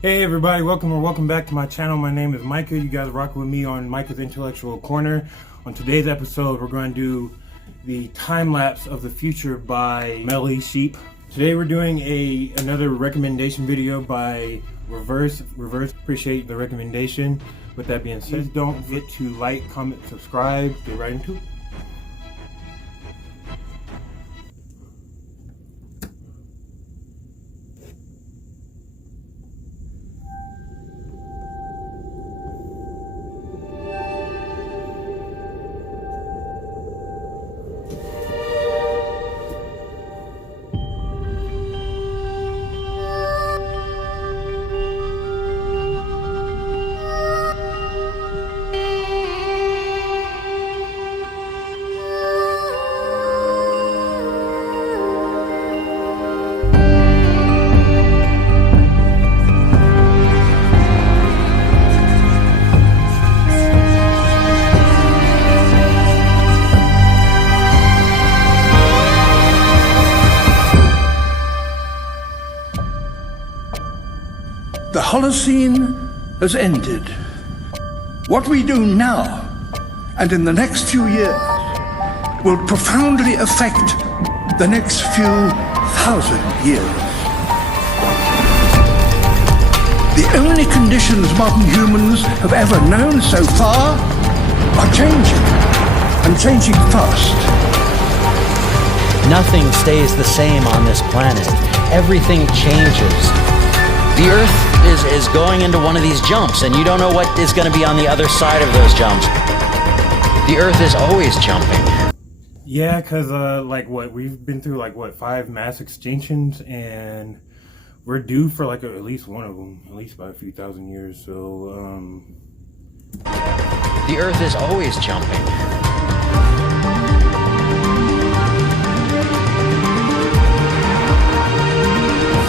Hey everybody, welcome back to my channel. My name is Micah. You guys are rocking with me on Micah's Intellectual Corner. On today's episode, we're going to do the time lapse of the future by Melodysheep. Today we're doing another recommendation video by Reverse. Appreciate the recommendation. With that being said, please don't forget to like, comment, subscribe. Get right into it. The Holocene has ended. What we do now, and in the next few years, will profoundly affect the next few thousand years. The only conditions modern humans have ever known so far are changing, and changing fast. Nothing stays the same on this planet. Everything changes. The Earth is going into one of these jumps, and you don't know what is going to be on the other side of those jumps. The Earth is always jumping. Yeah, because we've been through 5 mass extinctions, and we're due for at least one of them, at least by a few thousand years. So the Earth is always jumping.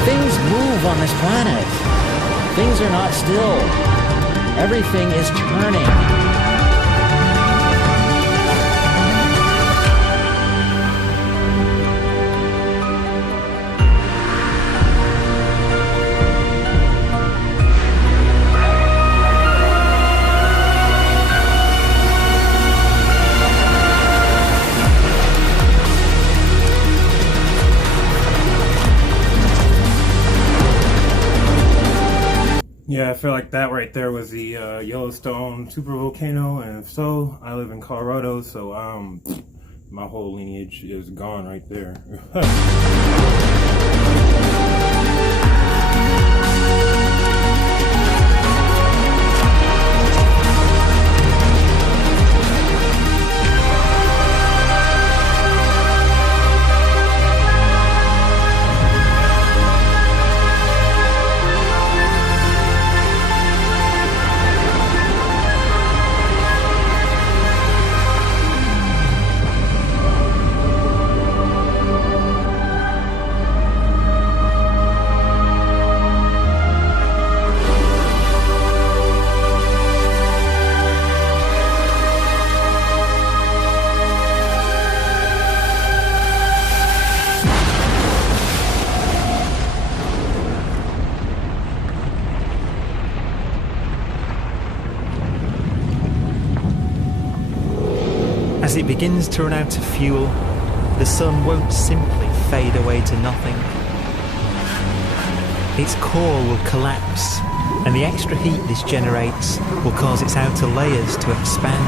Things move on this planet. Things are not still. Everything is turning. yeah, I feel like that right there was the Yellowstone supervolcano, and if so, I live in Colorado, so my whole lineage is gone right there. As it begins to run out of fuel, the sun won't simply fade away to nothing. Its core will collapse, and the extra heat this generates will cause its outer layers to expand.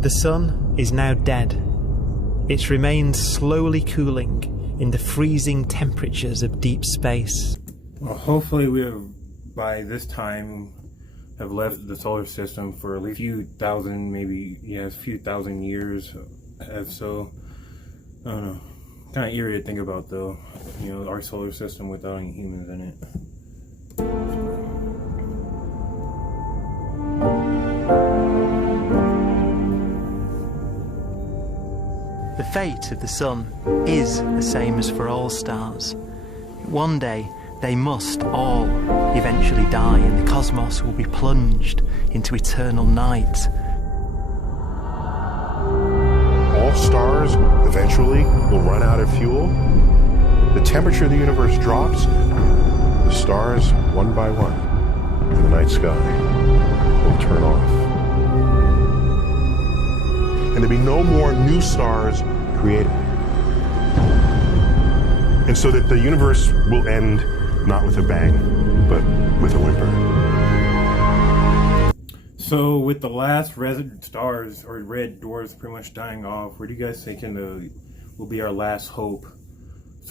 The sun is now dead. Its remains slowly cooling in the freezing temperatures of deep space. Well, hopefully we have, by this time, have left the solar system for at least a few thousand, maybe, a few thousand years. So, I don't know. Kind of eerie to think about, though. Our solar system without any humans in it. The fate of the sun is the same as for all stars. One day, they must all eventually die, and the cosmos will be plunged into eternal night. stars eventually will run out of fuel, the temperature of the universe drops, the stars, one by one, in the night sky, will turn off. And there'll be no more new stars created. And so that the universe will end not with a bang, but with a whimper. So with the last resident stars or red dwarfs pretty much dying off, what do you guys think will be our last hope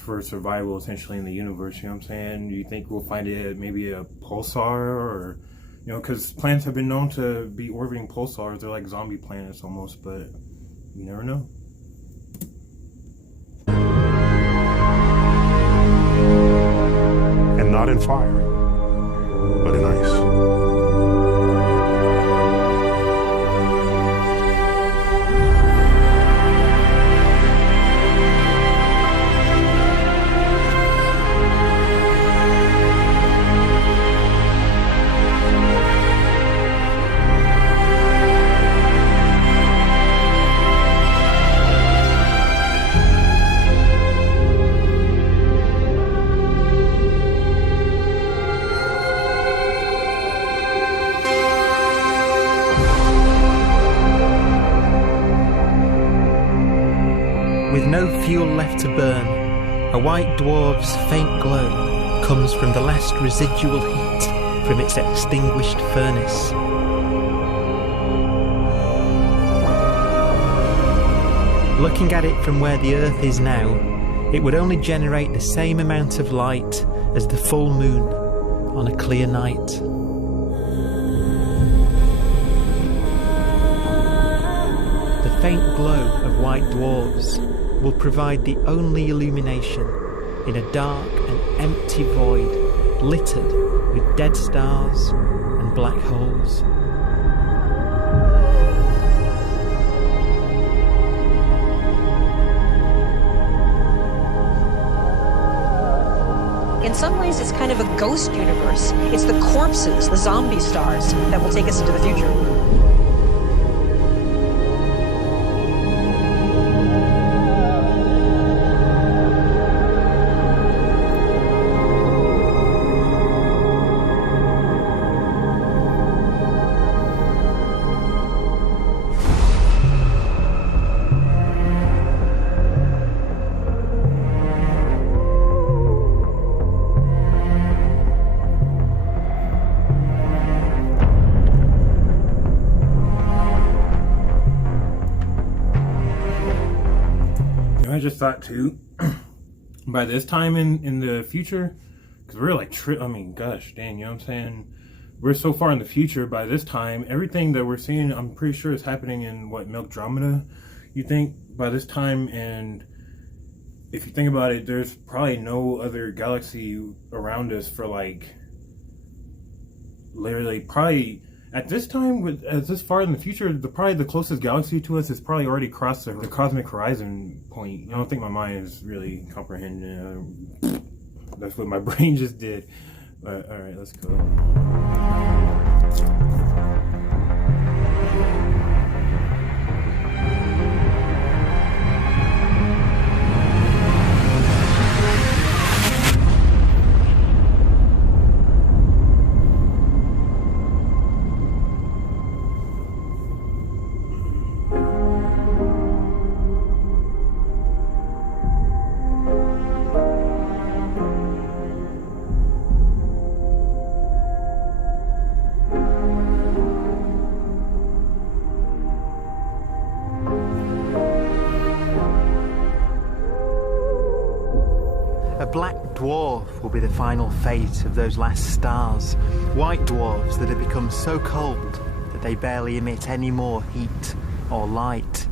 for survival essentially in the universe? You know what I'm saying? Do you think we'll find it maybe a pulsar, or, you know, because planets have been known to be orbiting pulsars. They're like zombie planets almost, but you never know. And not in fire, but in ice. With no fuel left to burn, a white dwarf's faint glow comes from the last residual heat from its extinguished furnace. Looking at it from where the Earth is now, it would only generate the same amount of light as the full moon on a clear night. The faint glow of white dwarfs will provide the only illumination in a dark and empty void littered with dead stars and black holes. In some ways, it's kind of a ghost universe. It's the corpses, the zombie stars, that will take us into the future. I just thought too, by this time in the future, because we're like, I mean, gosh dang, you know what I'm saying? We're so far in the future. By this time, everything that we're seeing, I'm pretty sure is happening in what, Melodysheep, you think, by this time. And if you think about it, there's probably no other galaxy around us for like, literally, probably at this time, as this far in the future, probably the closest galaxy to us is probably already crossed the cosmic horizon point. I don't think my mind is really comprehending. That's what my brain just did. But all right, let's go. A black dwarf will be the final fate of those last stars, white dwarfs that have become so cold that they barely emit any more heat or light.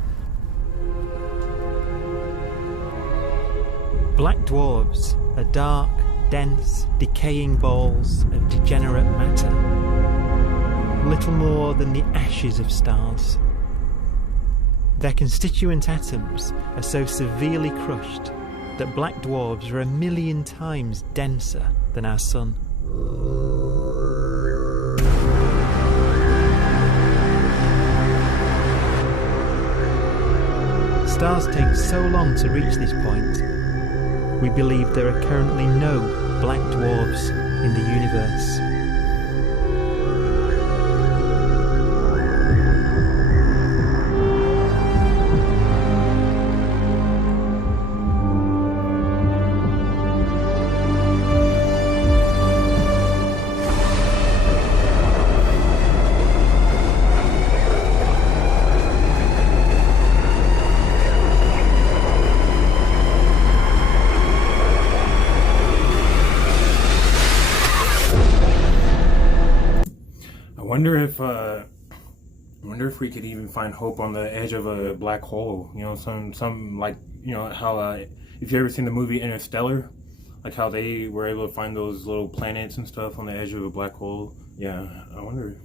Black dwarfs are dark, dense, decaying balls of degenerate matter, little more than the ashes of stars. Their constituent atoms are so severely crushed that black dwarfs are 1,000,000 times denser than our Sun. stars take so long to reach this point, we believe there are currently no black dwarfs in the universe. I wonder if we could even find hope on the edge of a black hole. You know, some like, you know, how if you ever seen the movie Interstellar, like how they were able to find those little planets and stuff on the edge of a black hole. Yeah, I wonder.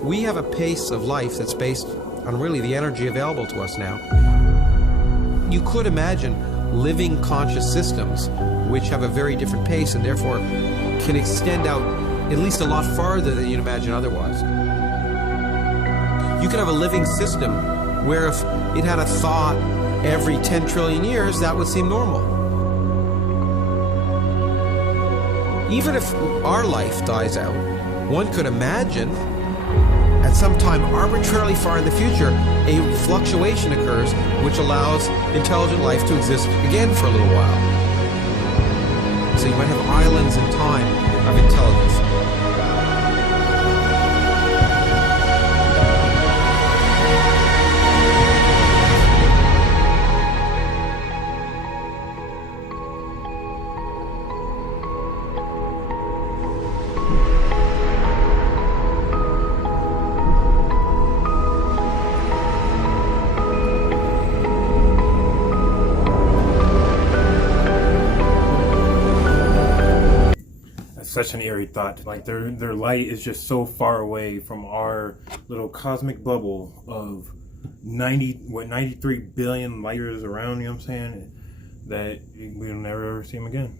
We have a pace of life that's based on really the energy available to us now. You could imagine living conscious systems which have a very different pace and therefore can extend out at least a lot farther than you'd imagine otherwise. You could have a living system where if it had a thought every 10 trillion years, that would seem normal. Even if our life dies out, one could imagine at some time arbitrarily far in the future, a fluctuation occurs which allows intelligent life to exist again for a little while. So you might have islands in time of intelligence. Such an eerie thought. Like their light is just so far away from our little cosmic bubble of 93 billion light years around, you know what I'm saying, that we'll never ever see them again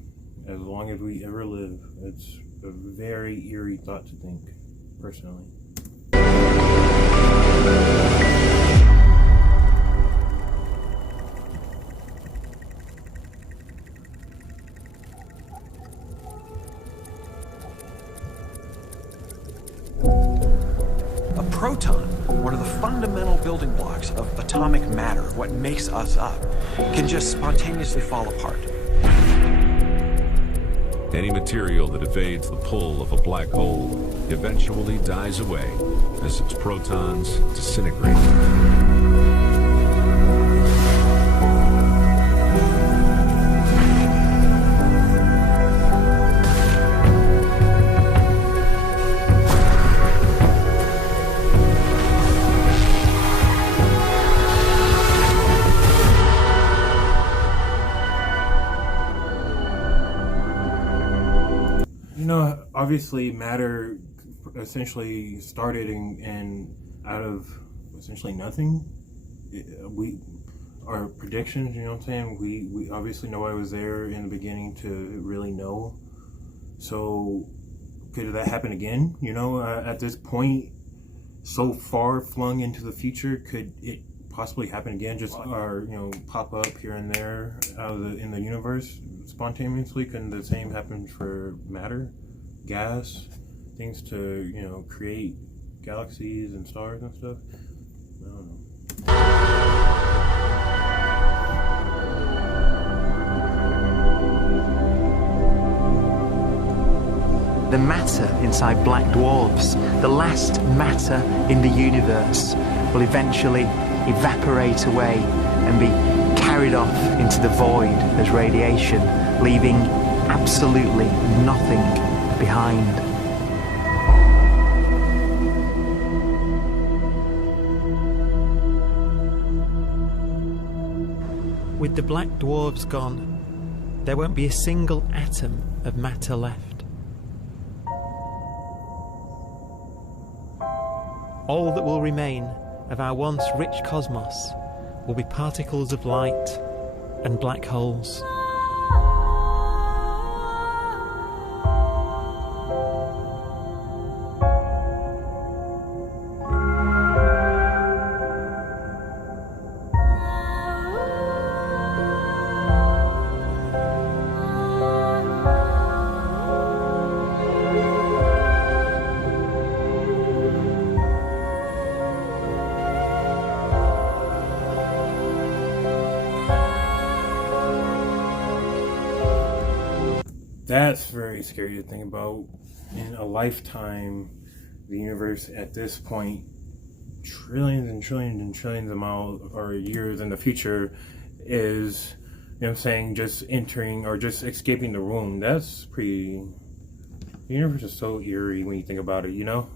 as long as we ever live. It's a very eerie thought to think, personally. Proton, one of the fundamental building blocks of atomic matter, what makes us up, can just spontaneously fall apart. Any material that evades the pull of a black hole eventually dies away as its protons disintegrate. Obviously, matter essentially started in out of essentially nothing. Our predictions, you know what I'm saying? We obviously know I was there in the beginning to really know. So could that happen again? You know, at this point, so far flung into the future, could it possibly happen again? Just pop up here and there in the universe spontaneously? Couldn't the same happen for matter? Gas, things to, create galaxies and stars and stuff. I don't know. The matter inside black dwarfs, the last matter in the universe, will eventually evaporate away and be carried off into the void as radiation, leaving absolutely nothing behind. With the black dwarfs gone, there won't be a single atom of matter left. All that will remain of our once rich cosmos will be particles of light and black holes. That's very scary to think about. In a lifetime, the universe at this point, trillions and trillions and trillions of miles or years in the future, is, you know what I'm saying, just entering or just escaping the womb. That's pretty... The universe is so eerie when you think about it, you know?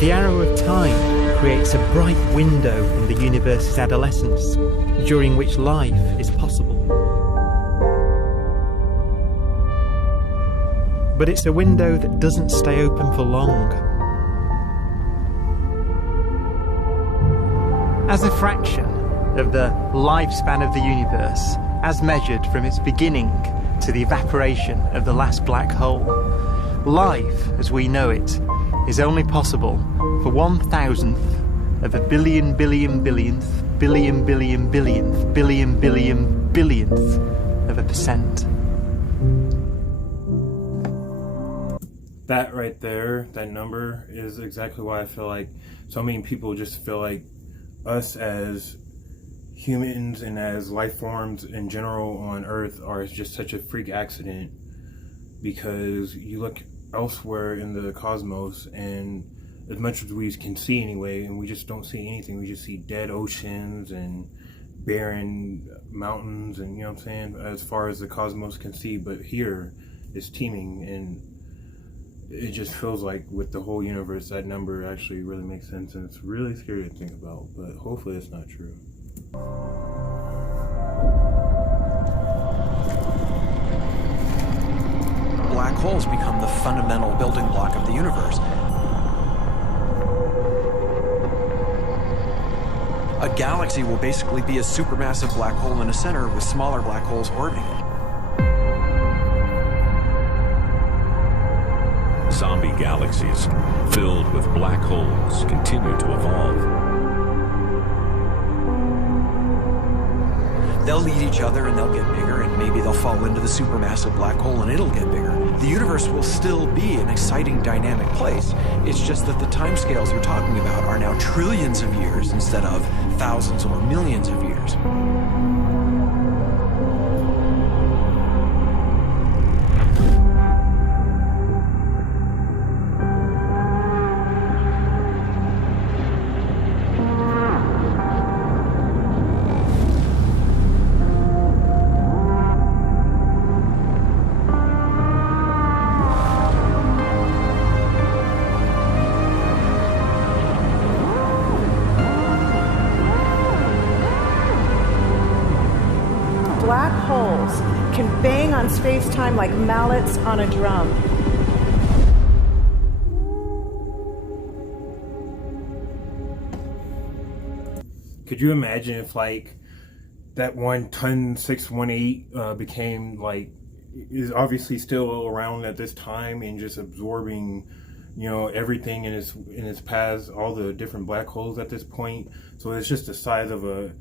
The arrow of time creates a bright window in the universe's adolescence, during which life is possible. But it's a window that doesn't stay open for long. As a fraction of the lifespan of the universe, as measured from its beginning to the evaporation of the last black hole, life, as we know it, is only possible for 1,000th of a billion billionth of a percent. That right there, that number, is exactly why I feel like so many people just feel like us as humans and as life forms in general on Earth are just such a freak accident, because you look elsewhere in the cosmos and as much as we can see anyway, and we just don't see anything. We just see dead oceans and barren mountains, and you know what I'm saying, as far as the cosmos can see. But here it's teeming, and it just feels like with the whole universe that number actually really makes sense, and it's really scary to think about, but hopefully it's not true. Black holes become the fundamental building block of the universe. A galaxy will basically be a supermassive black hole in a center with smaller black holes orbiting it. Zombie galaxies filled with black holes continue to evolve. They'll eat each other and they'll get bigger, and maybe they'll fall into the supermassive black hole and it'll get bigger. The universe will still be an exciting, dynamic place. It's just that the timescales we're talking about are now trillions of years instead of thousands or millions of years. Black holes can bang on space-time like mallets on a drum. Could you imagine if like that 1 ton 618 became like, is obviously still around at this time and just absorbing, you know, everything in its paths, all the different black holes at this point. So it's just the size of an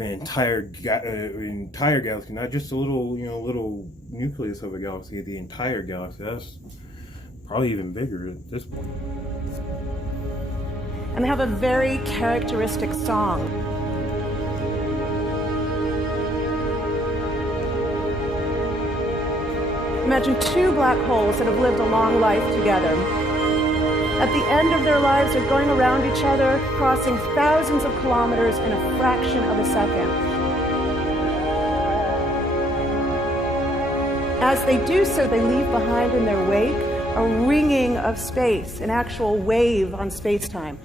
entire galaxy, not just a little, you know, little nucleus of a galaxy, the entire galaxy. That's probably even bigger at this point. And they have a very characteristic song. Imagine two black holes that have lived a long life together. At the end of their lives, they're going around each other, crossing thousands of kilometers in a fraction of a second. As they do so, they leave behind in their wake a ringing of space, an actual wave on space-time.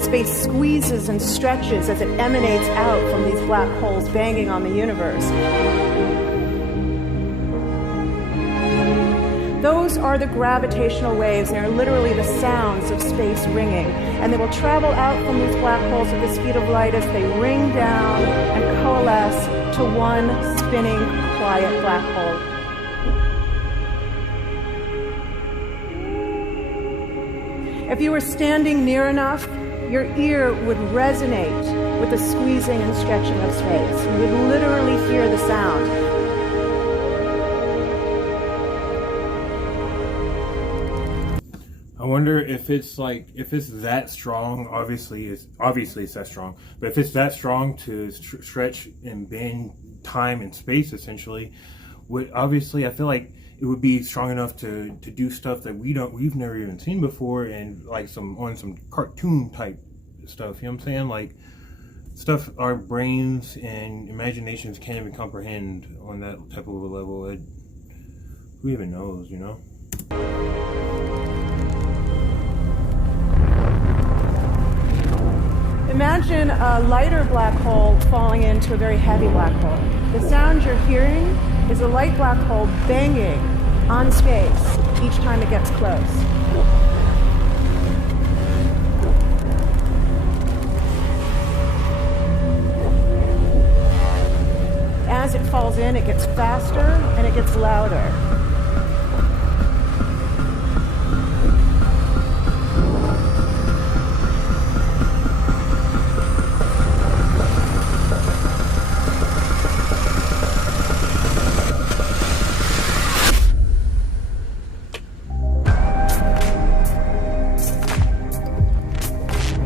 Space squeezes and stretches as it emanates out from these black holes banging on the universe. Those are the gravitational waves. They are literally the sounds of space ringing. And they will travel out from these black holes at the speed of light as they ring down and coalesce to one spinning, quiet black hole. If you were standing near enough, your ear would resonate with the squeezing and stretching of space. You would literally hear the sound. I wonder if it's that strong. Obviously it's that strong. But if it's that strong to stretch and bend time and space, essentially, obviously I feel like it would be strong enough to do stuff that we've never even seen before, and like on some cartoon type stuff. You know what I'm saying? Like stuff our brains and imaginations can't even comprehend on that type of a level. Who even knows? You know. Imagine a lighter black hole falling into a very heavy black hole. The sound you're hearing is a light black hole banging on space each time it gets close. As it falls in, it gets faster and it gets louder.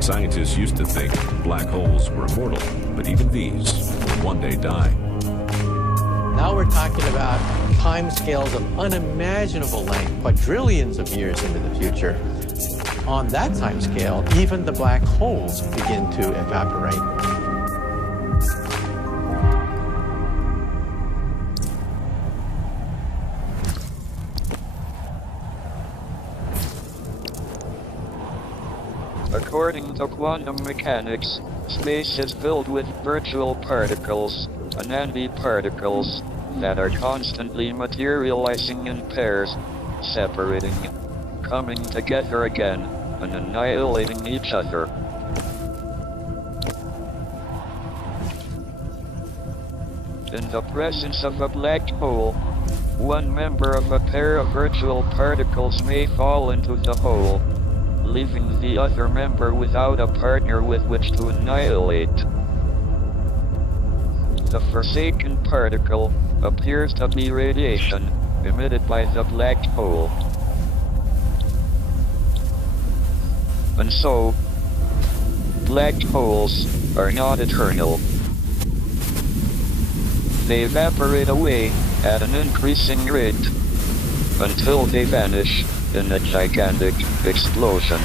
Scientists used to think black holes were immortal, but even these will one day die. Now we're talking about timescales of unimaginable length, quadrillions of years into the future. On that timescale, even the black holes begin to evaporate. According to quantum mechanics, space is filled with virtual particles, antiparticles, that are constantly materializing in pairs, separating, coming together again, and annihilating each other. In the presence of a black hole, one member of a pair of virtual particles may fall into the hole, leaving the other member without a partner with which to annihilate. The forsaken particle appears to be radiation emitted by the black hole. And so, black holes are not eternal. They evaporate away at an increasing rate until they vanish in a gigantic explosion.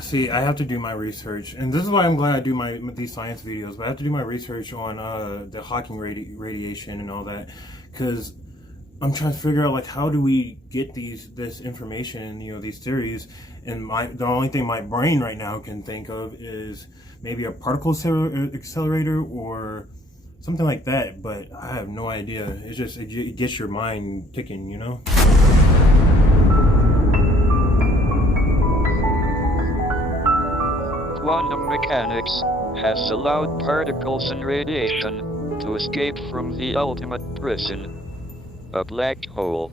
See, I have to do my research, and this is why I'm glad I do these science videos, but I have to do my research on the Hawking radiation and all that, because I'm trying to figure out, like, how do we get this information and, you know, these theories, and the only thing my brain right now can think of is maybe a particle accelerator or something like that, but I have no idea. It's just, it gets your mind ticking, you know? Quantum mechanics has allowed particles and radiation to escape from the ultimate prison, a black hole.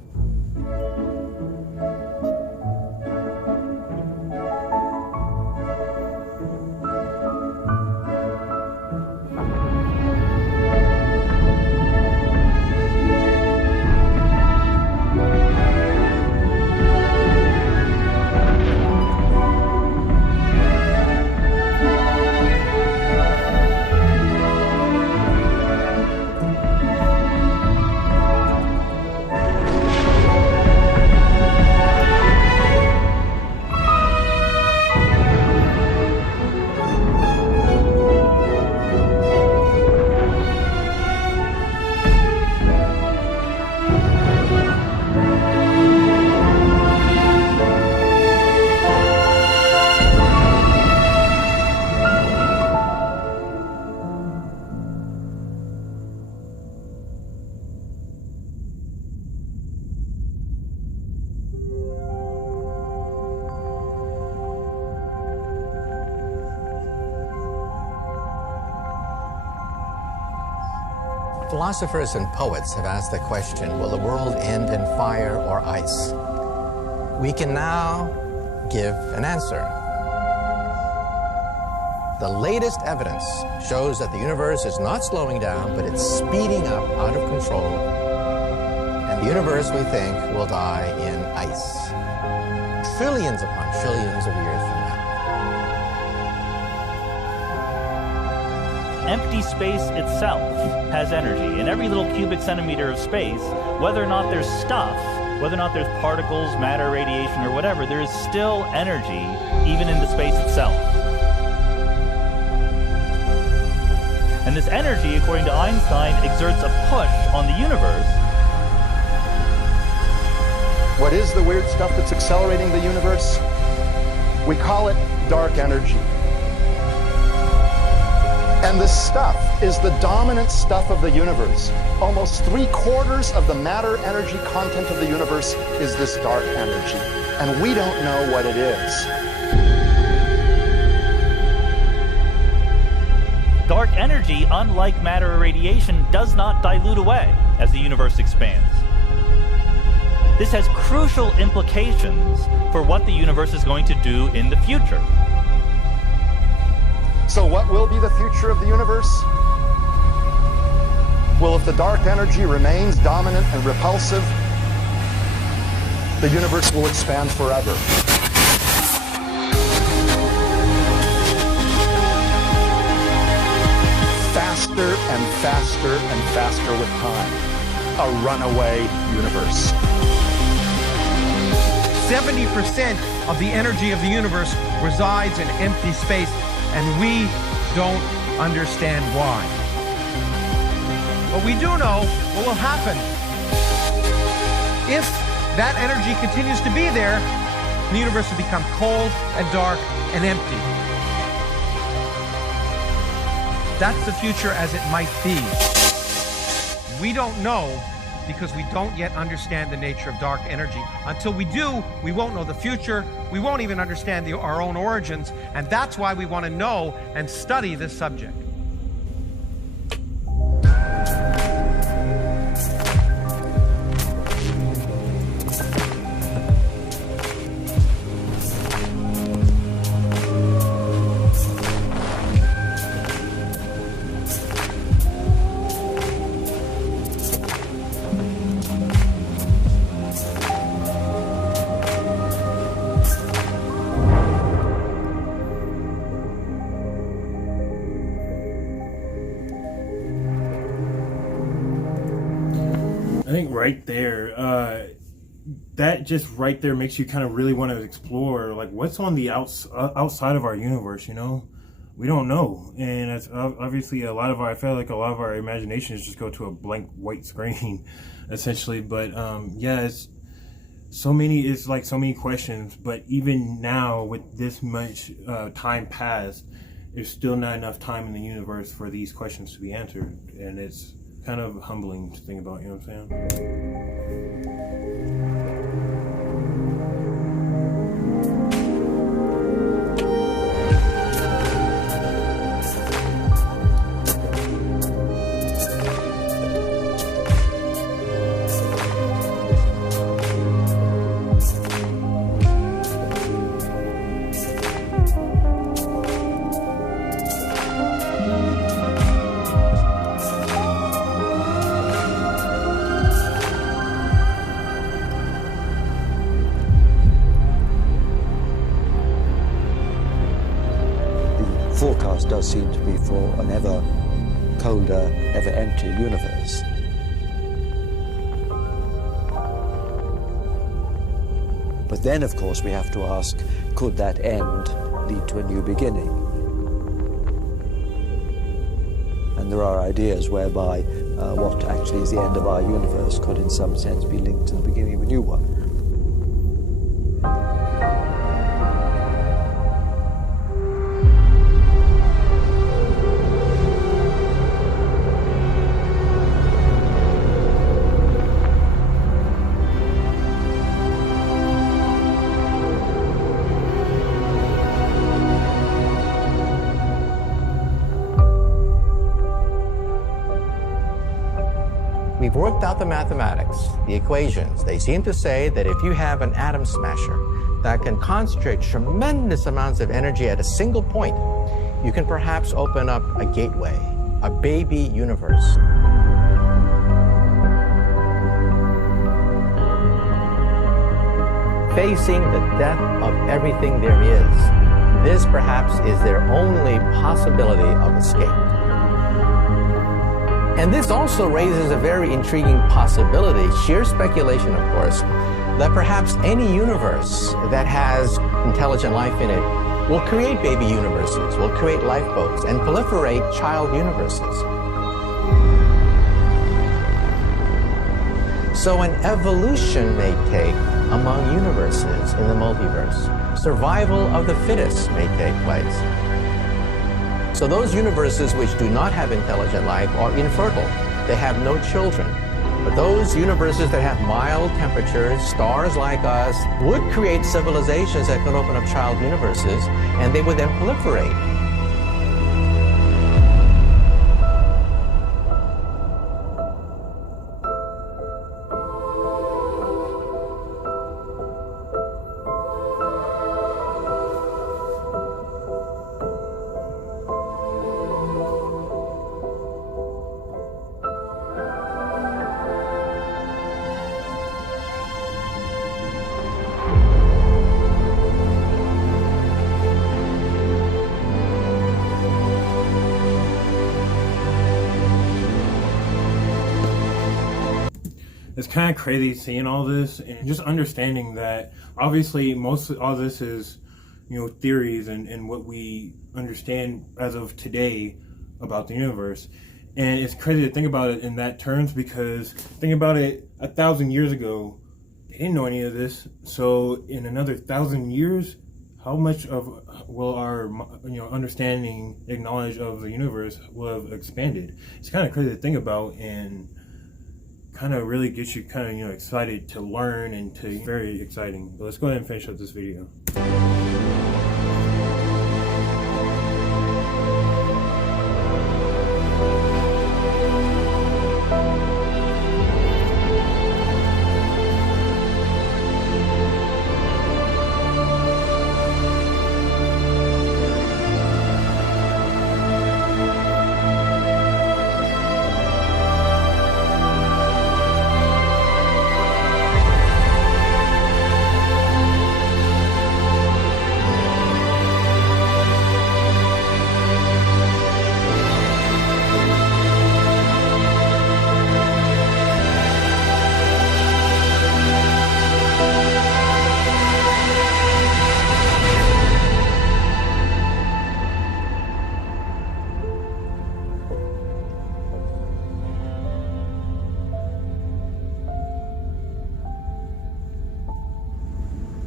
Philosophers and poets have asked the question, will the world end in fire or ice? We can now give an answer. The latest evidence shows that the universe is not slowing down, but it's speeding up out of control. And the universe, we think, will die in ice. Trillions upon trillions of years from now. Empty space itself has energy. In every little cubic centimeter of space, whether or not there's stuff, whether or not there's particles, matter, radiation, or whatever, there is still energy, even in the space itself. And this energy, according to Einstein, exerts a push on the universe. What is the weird stuff that's accelerating the universe? We call it dark energy. And this stuff is the dominant stuff of the universe. Almost 3/4 of the matter-energy content of the universe is this dark energy. And we don't know what it is. Dark energy, unlike matter or radiation, does not dilute away as the universe expands. This has crucial implications for what the universe is going to do in the future. So what will be the future of the universe? Well, if the dark energy remains dominant and repulsive, the universe will expand forever. Faster and faster and faster with time. A runaway universe. 70% of the energy of the universe resides in empty space, and we don't understand why. But we do know what will happen. If that energy continues to be there, the universe will become cold and dark and empty. That's the future as it might be. We don't know because we don't yet understand the nature of dark energy. Until we do, we won't know the future. We won't even understand our own origins, and that's why we want to know and study this subject. I think right there, that just right there makes you kind of really want to explore, like, what's on the outside of our universe, you know? We don't know. And it's obviously I feel like a lot of our imaginations just go to a blank white screen, essentially. But yeah, it's like so many questions. But even now, with this much time passed, there's still not enough time in the universe for these questions to be answered. And it's kind of humbling to think about, you know what I'm saying? Forecast does seem to be for an ever colder, ever emptier universe. But then, of course, we have to ask, could that end lead to a new beginning? And there are ideas whereby what actually is the end of our universe could in some sense be linked to the beginning of a new one. We've worked out the mathematics, the equations. They seem to say that if you have an atom smasher that can concentrate tremendous amounts of energy at a single point, you can perhaps open up a gateway, a baby universe. Facing the death of everything there is, this perhaps is their only possibility of escape. And this also raises a very intriguing possibility, sheer speculation of course, that perhaps any universe that has intelligent life in it will create baby universes, will create lifeboats, and proliferate child universes. So an evolution may take among universes in the multiverse. Survival of the fittest may take place. So those universes which do not have intelligent life are infertile. They have no children. But those universes that have mild temperatures, stars like us, would create civilizations that could open up child universes, and they would then proliferate. It's kind of crazy seeing all this and just understanding that obviously most of all this is, you know, theories and what we understand as of today about the universe. And it's crazy to think about it in that terms, because think about it, 1,000 years ago, they didn't know any of this. So in another 1,000 years, how much of will our, you know, understanding and knowledge of the universe will have expanded? It's kind of crazy to think about, and kind of really gets you kind of, you know, excited to learn, and to very exciting. But let's go ahead and finish up this video.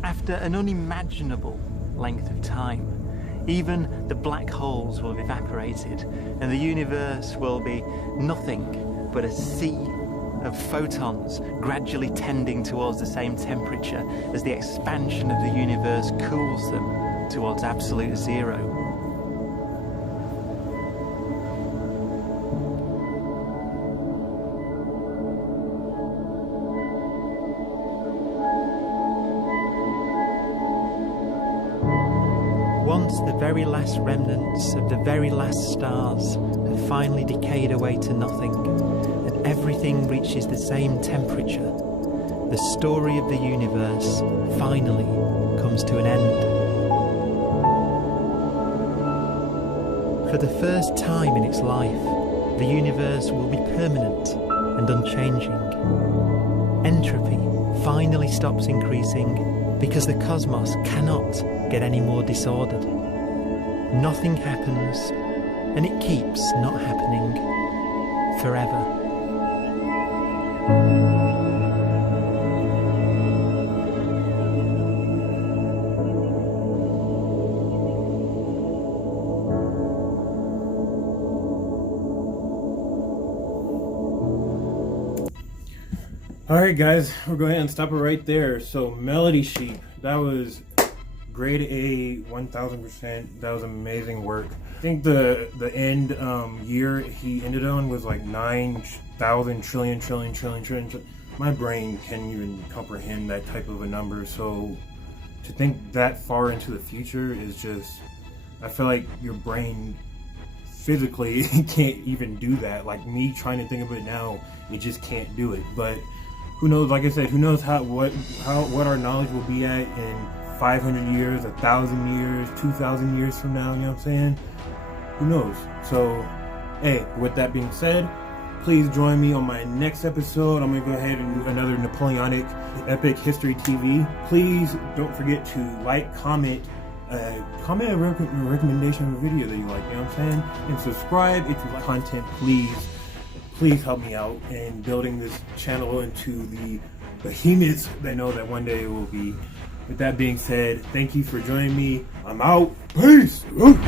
After an unimaginable length of time, even the black holes will have evaporated, and the universe will be nothing but a sea of photons gradually tending towards the same temperature as the expansion of the universe cools them towards absolute zero. Once the very last remnants of the very last stars have finally decayed away to nothing, and everything reaches the same temperature, the story of the universe finally comes to an end. For the first time in its life, the universe will be permanent and unchanging. Entropy finally stops increasing because the cosmos cannot get any more disordered. Nothing happens, and it keeps not happening forever. Alright guys, we're going to stop it right there. So Melodysheep, that was grade A, 1000%. That was amazing work. I think the end year he ended on was like 9,000 trillion. My brain can't even comprehend that type of a number. So to think that far into the future is just, I feel like your brain physically can't even do that. Like me trying to think of it now, it just can't do it. But who knows? Like I said, who knows what our knowledge will be at in 500 years, 1,000 years, 2,000 years from now. You know what I'm saying? Who knows? So, hey, with that being said, please join me on my next episode. I'm gonna go ahead and do another Napoleonic Epic History TV. Please don't forget to like, comment a recommendation of a video that you like, you know what I'm saying? And subscribe if you like content. Please help me out in building this channel into the behemoths that I know that one day it will be. With that being said, thank you for joining me. I'm out. Peace. Woo.